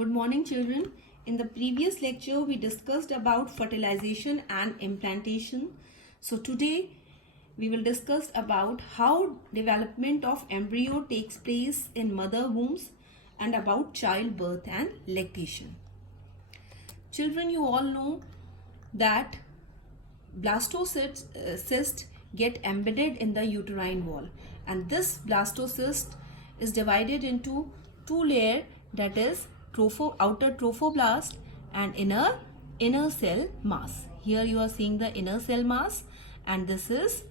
Good morning, children. In the previous lecture, we discussed about fertilization and implantation. So today, we will discuss about how development of embryo takes place in mother wombs and about childbirth and lactation. Children, you all know that blastocysts get embedded in the uterine wall, and this blastocyst is divided into two layers, that is outer trophoblast and inner cell mass. Here you are seeing the inner cell mass, and this is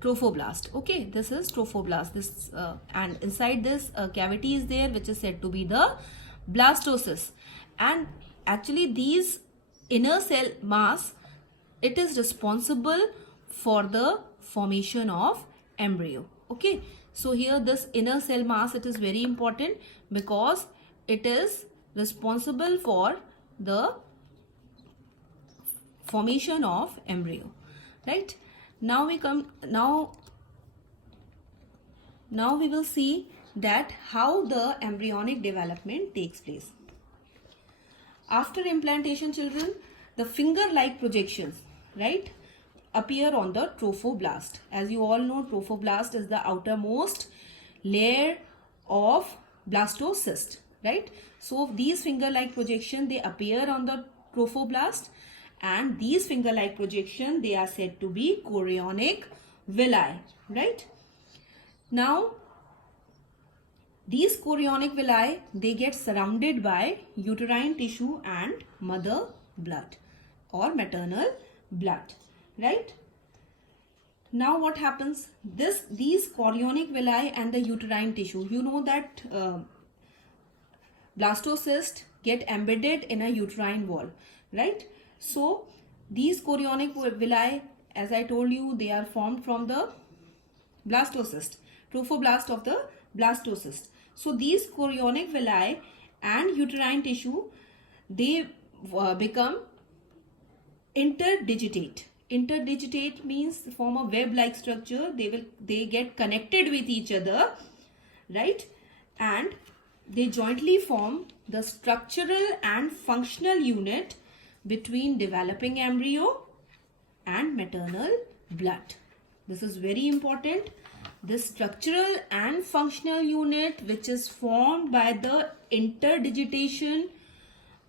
trophoblast. Okay, this is trophoblast. This and inside this cavity is there, which is said to be the blastocyst. And actually, these inner cell mass, it is responsible for the formation of embryo. Okay, so here this inner cell mass, it is very important because it is responsible for the formation of embryo, right? Now we will see that how the embryonic development takes place. After implantation, children, the finger-like projections, right, appear on the trophoblast. As you all know, trophoblast is the outermost layer of blastocyst, right? So these finger-like projection, they appear on the trophoblast, and these finger-like projection, they are said to be chorionic villi, right? Now these chorionic villi, they get surrounded by uterine tissue and mother blood or maternal blood, right? Now what happens? These chorionic villi and the uterine tissue, you know that blastocysts get embedded in a uterine wall, right? So these chorionic villi, as I told you, they are formed from the blastocyst, trophoblast of the blastocyst. So these chorionic villi and uterine tissue, they become interdigitate. Interdigitate means form a web-like structure. They get connected with each other, right? And they jointly form the structural and functional unit between developing embryo and maternal blood. This is very important. This structural and functional unit, which is formed by the interdigitation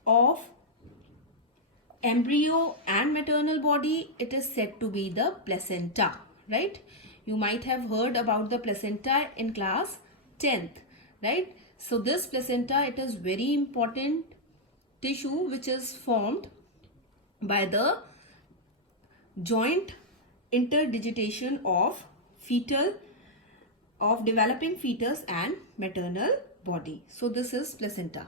of embryo and maternal body, it is said to be the placenta, right? You might have heard about the placenta in class 10th, right? So this placenta, it is very important tissue which is formed by the joint interdigitation of developing fetus and maternal body. So this is placenta.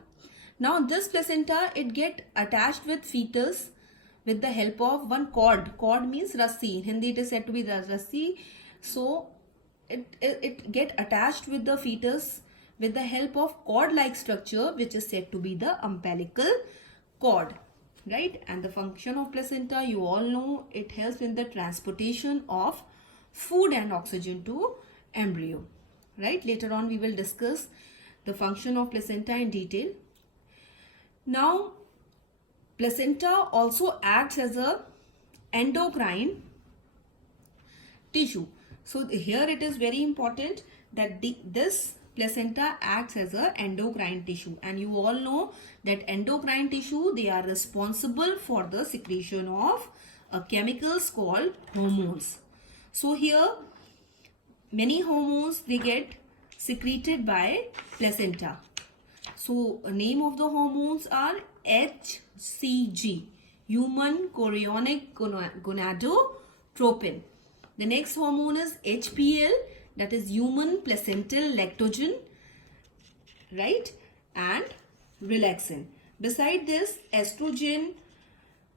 Now this placenta, it get attached with fetus with the help of one cord. Cord means rassi. In Hindi it is said to be the rassi. So it get attached with the fetus with the help of cord-like structure, which is said to be the umbilical cord, right? And the function of placenta, you all know, it helps in the transportation of food and oxygen to embryo, right? Later on we will discuss the function of placenta in detail. Now placenta also acts as a endocrine tissue. So here it is very important that this placenta acts as a endocrine tissue, and you all know that endocrine tissue, they are responsible for the secretion of chemicals called hormones. So here many hormones, they get secreted by placenta. So name of the hormones are HCG, human chorionic gonadotropin. The next hormone is HPL, that is human placental lactogen, right? And relaxin. Beside this, estrogen,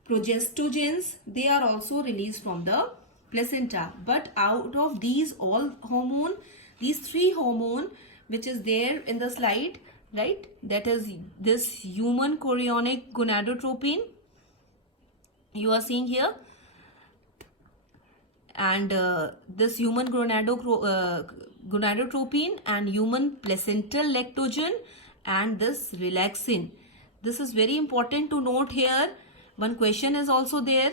progestogens, they are also released from the placenta. But out of these all hormone, these three hormone which is there in the slide, right? That is this human chorionic gonadotropin, you are seeing here, and this human gonadotropin and human placental lactogen and this relaxin. This is very important to note here. One question is also there,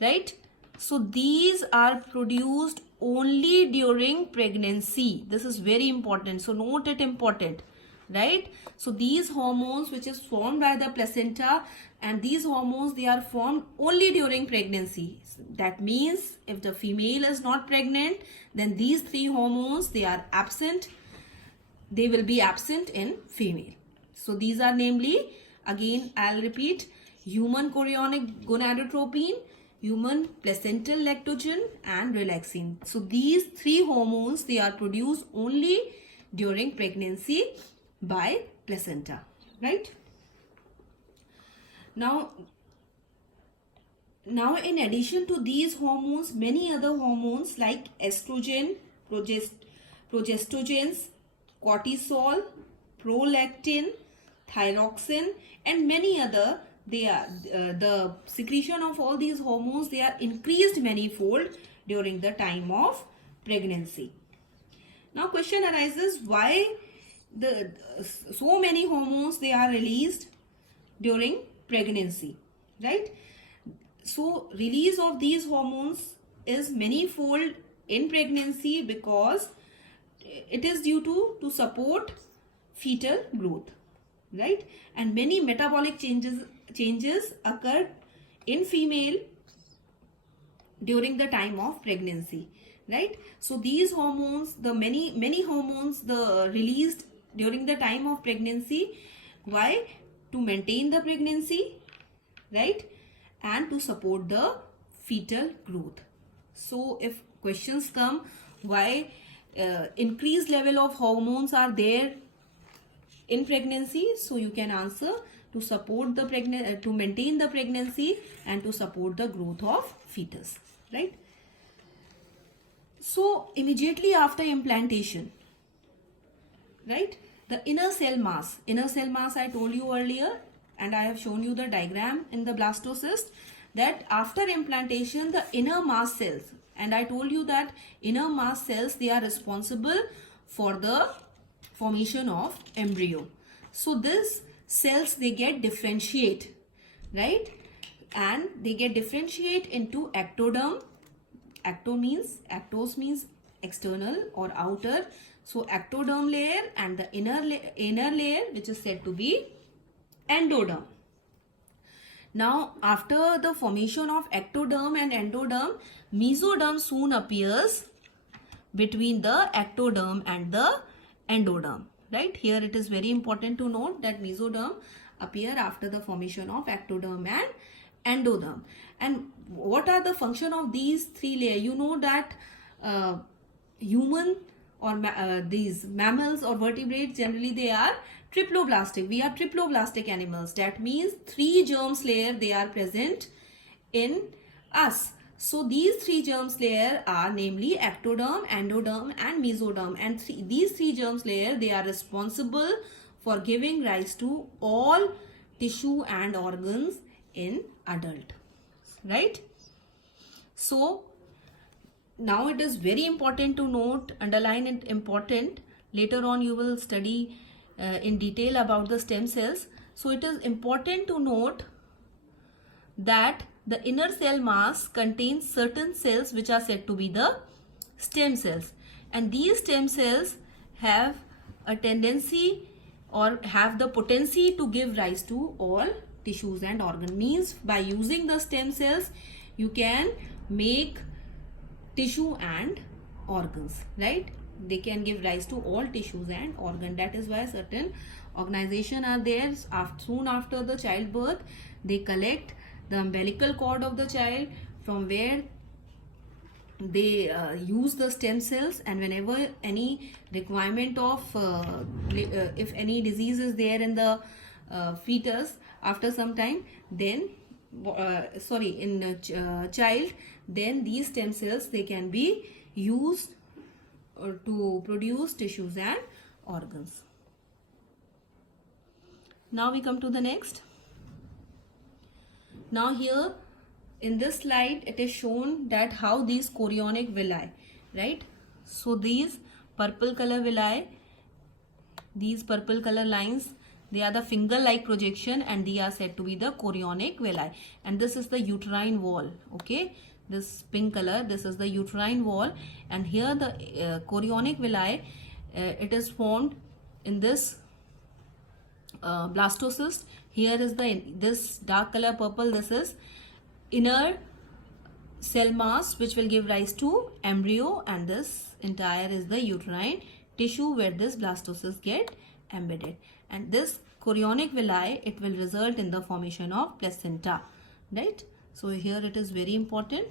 right? So these are produced only during pregnancy. This is very important. So note it important, right? So these hormones which is formed by the placenta, and these hormones, they are formed only during pregnancy. That means if the female is not pregnant, then these three hormones, they are absent. They will be absent in female. So these are namely, again I'll repeat, human chorionic gonadotropin, human placental lactogen, and relaxin. So these three hormones, they are produced only during pregnancy by placenta, right? Now in addition to these hormones, many other hormones like estrogen, progestogens, cortisol, prolactin, thyroxine, and many other, they are the secretion of all these hormones, they are increased manifold during the time of pregnancy. Now question arises, why the so many hormones they are released during pregnancy, right? So release of these hormones is manifold in pregnancy because it is due to support fetal growth, right? And many metabolic changes occur in female during the time of pregnancy, right? So these hormones, the many hormones the released during the time of pregnancy, why? To maintain the pregnancy, right? And to support the fetal growth. So if questions come, why increased level of hormones are there in pregnancy, so you can answer to support the to maintain the pregnancy and to support the growth of fetus, right? So immediately after implantation, right, the inner cell mass I told you earlier, and I have shown you the diagram in the blastocyst, that after implantation the inner mass cells, and I told you that inner mass cells, they are responsible for the formation of embryo. So these cells, they get differentiate, right? And they get differentiate into ectoderm. Ectos means external or outer. So ectoderm layer and the inner layer, which is said to be endoderm. Now after the formation of ectoderm and endoderm, mesoderm soon appears between the ectoderm and the endoderm, right? Here it is very important to note that mesoderm appear after the formation of ectoderm and endoderm. And what are the function of these three layers? You know that human or these mammals or vertebrates, generally they are triploblastic. We are triploblastic animals. That means 3 germs layer, they are present in us. So these 3 germs layer are namely ectoderm, endoderm, and mesoderm. And these 3 germs layer, they are responsible for giving rise to all tissue and organs in adult, right? So now it is very important to note, underline it important. Later on you will study in detail about the stem cells. So it is important to note that the inner cell mass contains certain cells which are said to be the stem cells, and these stem cells have a tendency or have the potency to give rise to all tissues and organ. Means by using the stem cells you can make tissue and organs, right? They can give rise to all tissues and organ. That is why certain organization are there. Soon after the childbirth, they collect the umbilical cord of the child, from where they use the stem cells, and whenever any requirement of if any disease is there in the fetus after some time, then child, then these stem cells, they can be used to produce tissues and organs. Now we come to the next. Now here in this slide it is shown that how these chorionic villi, right? So these purple color villi, these purple color lines, They are the finger-like projection, and they are said to be the chorionic villi. And this is the uterine wall. Okay, this pink color, this is the uterine wall, and here the chorionic villi, it is formed in this blastocyst. Here is this dark color purple. This is inner cell mass, which will give rise to embryo, and this entire is the uterine tissue where this blastocyst get embedded. And this chorionic villi, it will result in the formation of placenta, right? So here it is very important.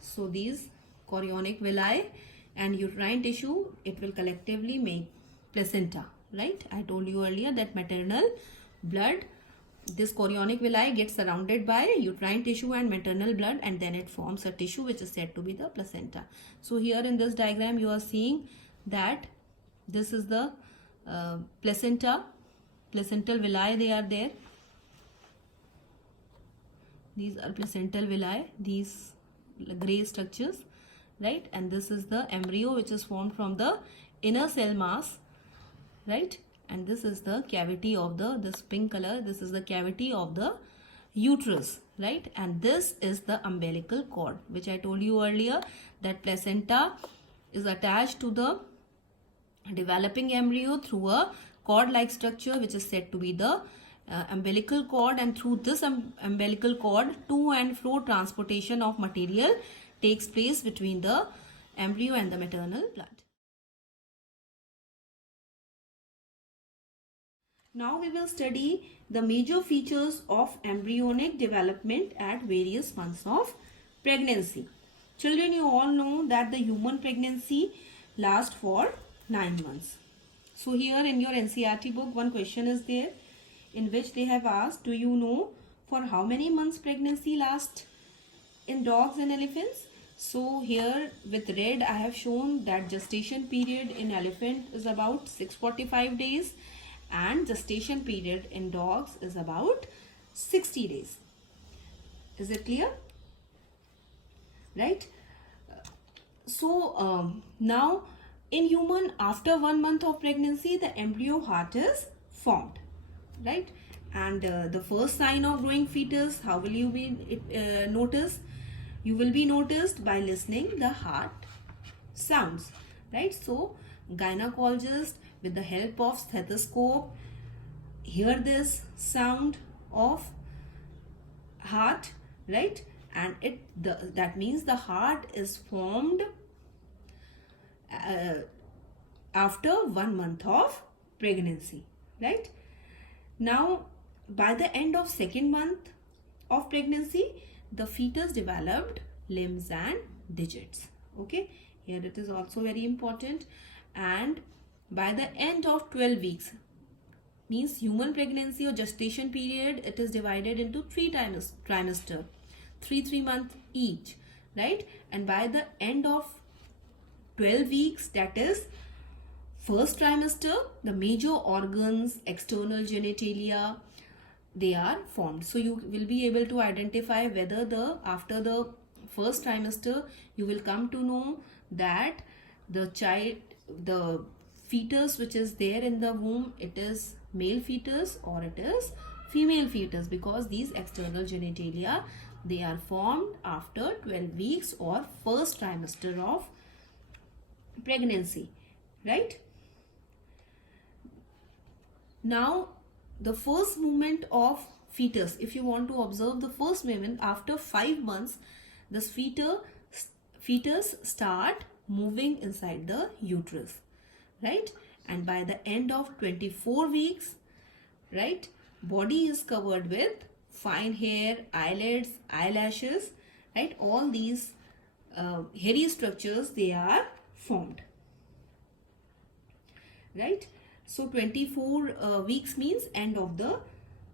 So these chorionic villi and uterine tissue, it will collectively make placenta, right? I told you earlier that maternal blood, this chorionic villi gets surrounded by uterine tissue and maternal blood, and then it forms a tissue which is said to be the placenta. So here in this diagram you are seeing that this is the placenta, placental villi, they are there. These are placental villi, these gray structures, right? And this is the embryo which is formed from the inner cell mass, right? And this is the cavity of this pink color, this is the cavity of the uterus, right? And this is the umbilical cord, which I told you earlier that placenta is attached to the developing embryo through a cord-like structure which is said to be the umbilical cord, and through this umbilical cord to and fro transportation of material takes place between the embryo and the maternal blood. Now we will study the major features of embryonic development at various months of pregnancy. Children, you all know that the human pregnancy lasts for 9 months. So here in your NCERT book, one question is there in which they have asked, do you know for how many months pregnancy lasts in dogs and elephants? So here with red I have shown that gestation period in elephant is about 645 days and gestation period in dogs is about 60 days. Is it clear? Right? So now in human, after 1 month of pregnancy, the embryo heart is formed, right? And the first sign of growing fetus, how will you be noticed? You will be noticed by listening the heart sounds, right? So gynecologist with the help of stethoscope hear this sound of heart, right? And that means the heart is formed after 1 month of pregnancy, right? Now by the end of 2nd month of pregnancy, the fetus developed limbs and digits. Okay, here it is also very important. And by the end of 12 weeks, means human pregnancy or gestation period, it is divided into 3 trimester, 3 months each, right? And by the end of 12 weeks, that is first trimester, the major organs, external genitalia, they are formed. So you will be able to identify whether after the first trimester, you will come to know that the fetus which is there in the womb, it is male fetus or it is female fetus, because these external genitalia, they are formed after 12 weeks or first trimester of pregnancy, right? Now the first movement of fetus, if you want to observe the first movement after 5 months, this fetus start moving inside the uterus, right? And by the end of 24 weeks, right, body is covered with fine hair, eyelids, eyelashes, right? All these hairy structures, they are formed, right? So 24 weeks means end of the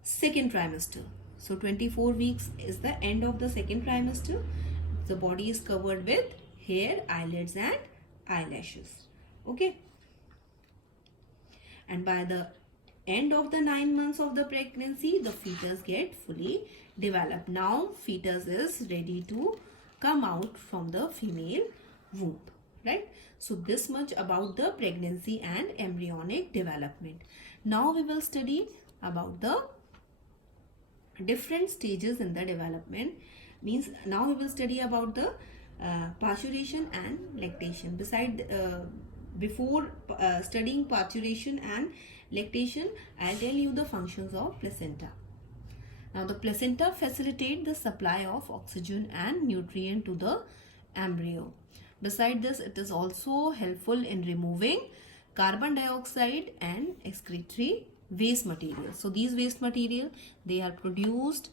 2nd trimester. So 24 weeks is the end of the 2nd trimester. The body is covered with hair, eyelids and eyelashes. Okay. And by the end of the 9 months of the pregnancy, the fetus get fully developed. Now fetus is ready to come out from the female womb, right? So this much about the pregnancy and embryonic development. Now we will study about the different stages in the development. Means now we will study about the parturition and lactation. Before studying parturition and lactation, I'll tell you the functions of placenta. Now the placenta facilitate the supply of oxygen and nutrient to the embryo. Beside this, it is also helpful in removing carbon dioxide and excretory waste material. So these waste material, they are produced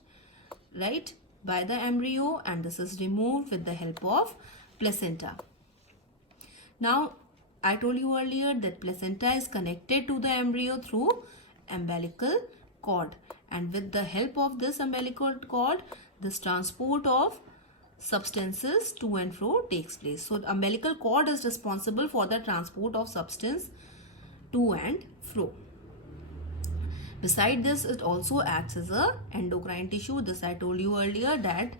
right by the embryo, and this is removed with the help of placenta. Now I told you earlier that placenta is connected to the embryo through umbilical cord, and with the help of this umbilical cord, this transport of substances to and fro takes place. So the umbilical cord is responsible for the transport of substance to and fro. Beside this, it also acts as a endocrine tissue. This I told you earlier, that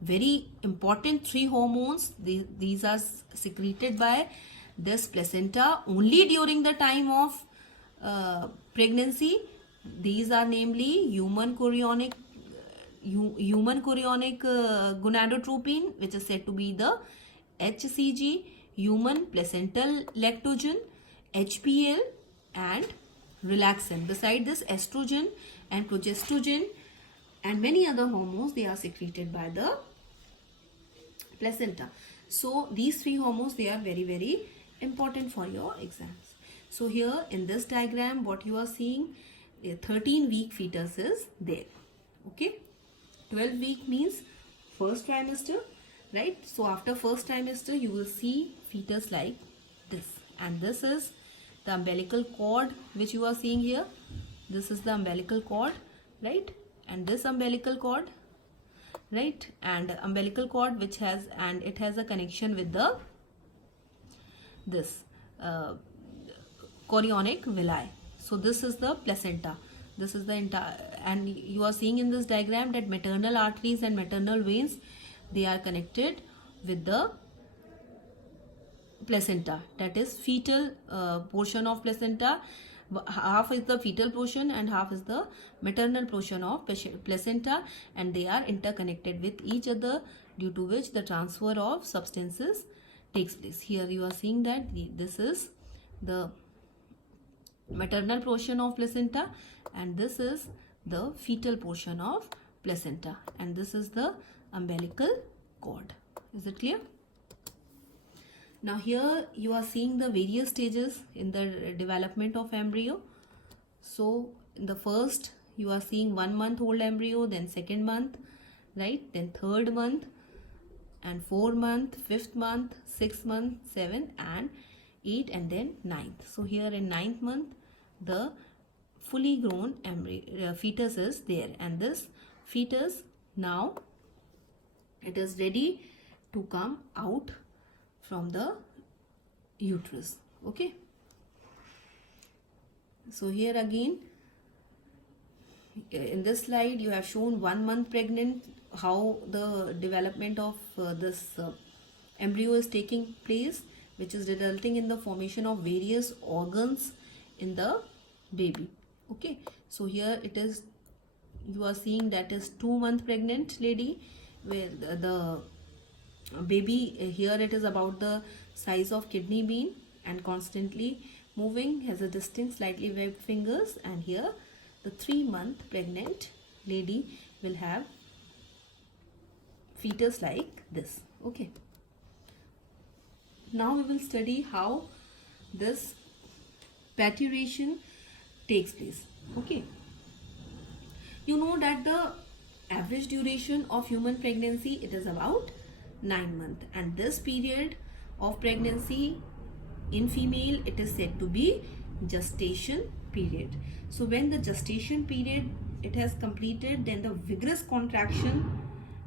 very important 3 hormones, these are secreted by this placenta only during the time of pregnancy. These are namely human chorionic gonadotropin, which is said to be the HCG, human placental lactogen, HPL, and relaxin. Beside this, estrogen and progestogen and many other hormones, they are secreted by the placenta. So these 3 hormones, they are very, very important for your exams. So here in this diagram, what you are seeing, a 13-week fetus is there. Okay, 12-week means first trimester, right? So after first trimester, you will see fetus like this, and this is the umbilical cord which you are seeing here. This is the umbilical cord, right? And this umbilical cord, right? And umbilical cord which has, and it has a connection with the this chorionic villi. So this is the placenta. This is the entire, and you are seeing in this diagram that maternal arteries and maternal veins, they are connected with the placenta. That is fetal portion of placenta. Half is the fetal portion and half is the maternal portion of placenta, and they are interconnected with each other, due to which the transfer of substances takes place. Here you are seeing that this is the maternal portion of placenta, and this is the fetal portion of placenta, and this is the umbilical cord. Is it clear? Now here you are seeing the various stages in the development of embryo. So in the first, you are seeing 1-month-old embryo, then 2nd month, right? Then 3rd month, and 4th month, 5th month, 6th month, 7th and 8th, and then 9th. So here in 9th month, the fully grown embryo fetus is there, and this fetus now it is ready to come out from the uterus. Okay, so here again in this slide you have shown 1 month pregnant, how the development of this embryo is taking place, which is resulting in the formation of various organs in the baby. Okay, so here it is, you are seeing that is 2-month pregnant lady, where the baby here it is about the size of kidney bean and constantly moving, has a distinct slightly webbed fingers, and here the 3-month pregnant lady will have fetus like this. Okay, now we will study how this parturition takes place. Okay, you know that the average duration of human pregnancy, it is about 9 months, and this period of pregnancy in female, it is said to be gestation period. So when the gestation period it has completed, then the vigorous contraction,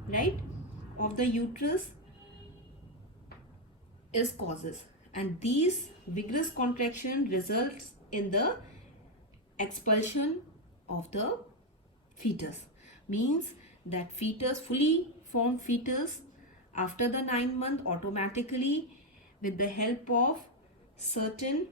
right, of the uterus is causes, and these vigorous contraction results in the expulsion of the fetus. Means that fetus, fully formed fetus, after the 9 month, automatically with the help of certain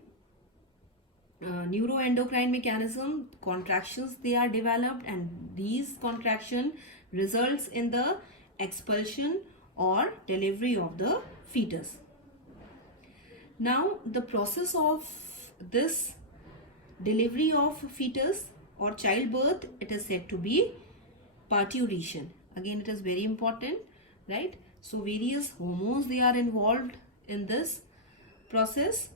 neuroendocrine mechanism, contractions they are developed, and these contraction results in the expulsion or delivery of the fetus. Now the process of this delivery of fetus or childbirth, it is said to be parturition. Again, it is very important, right? So various hormones they are involved in this process.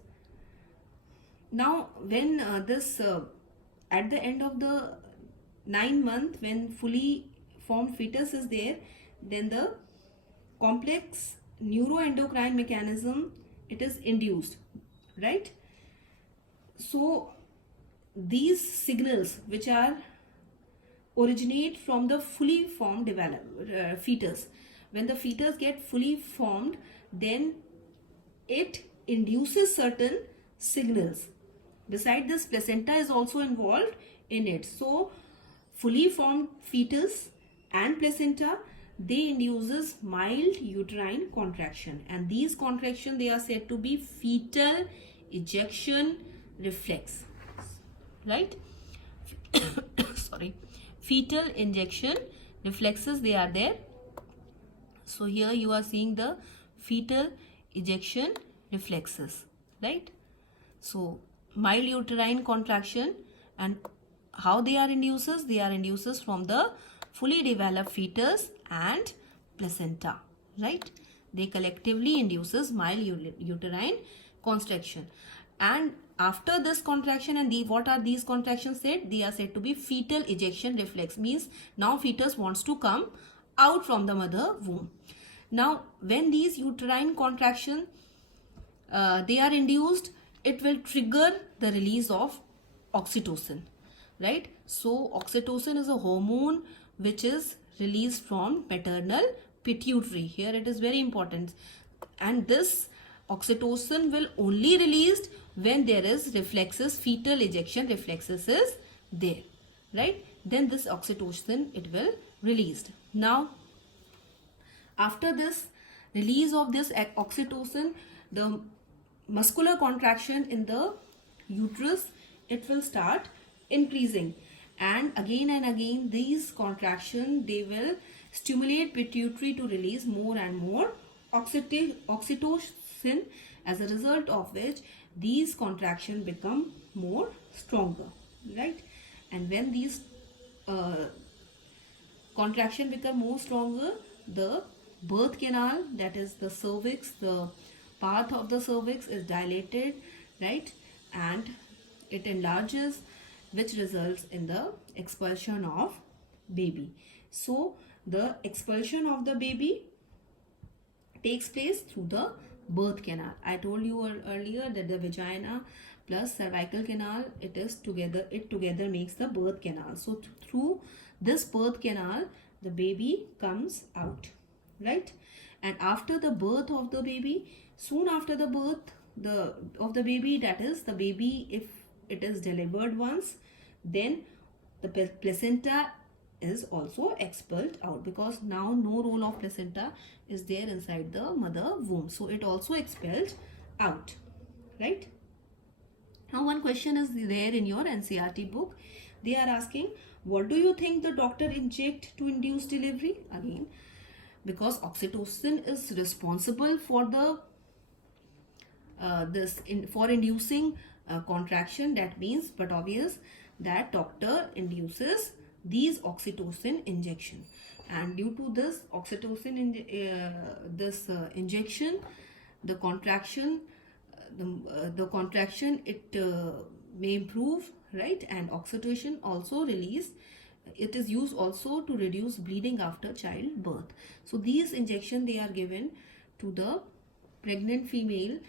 Now when at the end of the 9 month, when fully formed fetus is there, then the complex neuroendocrine mechanism, it is induced, right? So these signals which are originate from the fully formed fetus, when the fetus get fully formed, then it induces certain signals. Beside this, placenta is also involved in it. So fully formed fetus and placenta, they induces mild uterine contraction, and these contraction they are said to be fetal ejection reflex, right? Sorry, fetal ejection reflexes, they are there. So here you are seeing the fetal ejection reflexes, right? So mild uterine contraction, and how they are induces? They are induces from the fully developed fetus and placenta, right? They collectively induces mild uterine contraction. And after this contraction, and what are these contractions said? They are said to be fetal ejection reflex, means now fetus wants to come out from the mother womb. Now when these uterine contraction they are induced, it will trigger the release of oxytocin, right? So oxytocin is a hormone which is released from maternal pituitary. Here it is very important, and this oxytocin will only released when there is reflexes, fetal ejection reflexes is there, right? Then this oxytocin, it will released. Now after this release of this oxytocin, the muscular contraction in the uterus, it will start increasing, and again these contraction, they will stimulate pituitary to release more and more oxytocin, as a result of which these contraction become more stronger, right? And when these contraction become more stronger, the birth canal, that is the cervix, the path of the cervix is dilated, right? And it enlarges, which results in the expulsion of baby. So the expulsion of the baby takes place through the birth canal. I told you earlier that the vagina plus cervical canal, it together makes the birth canal. So through this birth canal, the baby comes out, right? And after the birth of the baby, soon after the birth of the baby, that is the baby, if it is delivered once, then the placenta is also expelled out, because now no role of placenta is there inside the mother womb, so it also expelled out, right? Now one question is there in your NCERT book. They are asking, what do you think the doctor inject to induce delivery? Again, because oxytocin is responsible for the for inducing contraction, that means, but obvious that doctor induces these oxytocin injection, and due to this oxytocin injection, the contraction it may improve, right? And oxytocin also release, it is used also to reduce bleeding after childbirth. So these injection, they are given to the pregnant female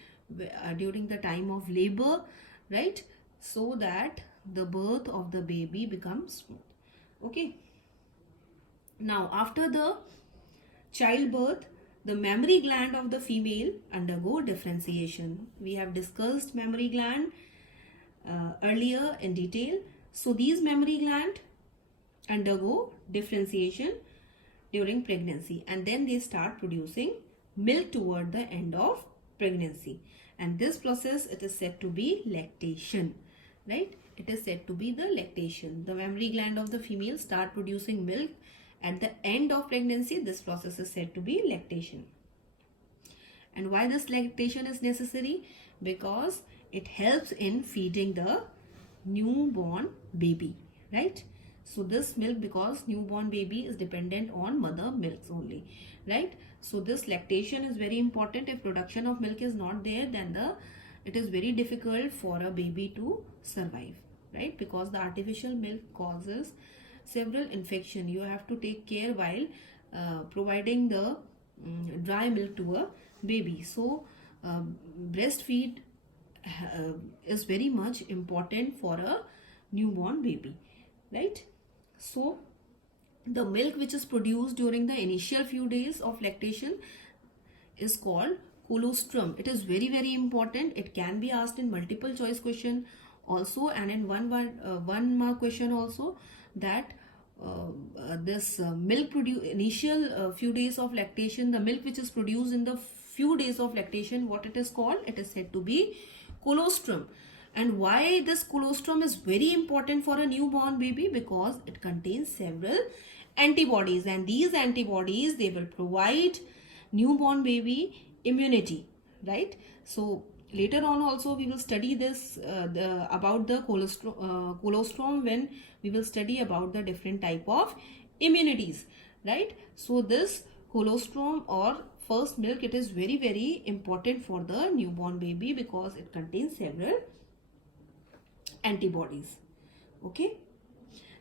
during the time of labor, right? So that the birth of the baby becomes smooth. Okay. Now after the childbirth, the mammary gland of the female undergo differentiation. We have discussed mammary gland earlier in detail. So these mammary gland undergo differentiation during pregnancy, and then they start producing milk toward the end of pregnancy, and this process, it is said to be lactation, right? It is said to be the lactation. The mammary gland of the female start producing milk at the end of pregnancy. This process is said to be lactation. And why this lactation is necessary? Because it helps in feeding the newborn baby, right? So this milk, because newborn baby is dependent on mother milks only, right? So this lactation is very important. If production of milk is not there, then it is very difficult for a baby to survive, right? Because the artificial milk causes several infection. You have to take care while providing the dry milk to a baby. So breastfeed is very much important for a newborn baby, right? So the milk which is produced during the initial few days of lactation is called colostrum. It is very important. It can be asked in multiple choice question also, and in one mark question also, that this milk initial few days of lactation, the milk which is produced in the few days of lactation, what it is called? It is said to be colostrum. And why this colostrum is very important for a newborn baby? Because it contains several antibodies, and these antibodies, they will provide newborn baby immunity, right? So later on also we will study this about the colostrum when we will study about the different type of immunities, right? So this colostrum or first milk, it is very important for the newborn baby because it contains several antibodies. Okay.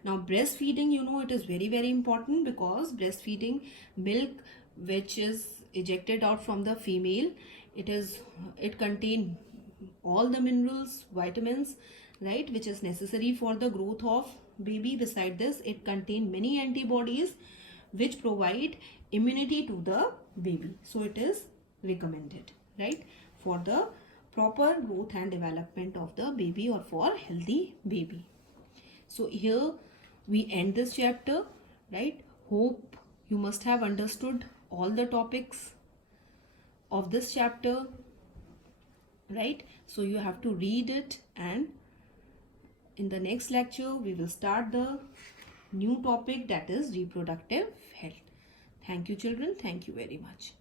Now breastfeeding, you know, it is very important because breastfeeding milk which is ejected out from the female, it contain all the minerals, vitamins, right, which is necessary for the growth of baby. Beside this, it contain many antibodies which provide immunity to the baby. So it is recommended, right, for the proper growth and development of the baby or for healthy baby. So here we end this chapter, right? Hope you must have understood all the topics of this chapter, right? So you have to read it, and in the next lecture we will start the new topic, that is reproductive health. Thank you children. Thank you very much.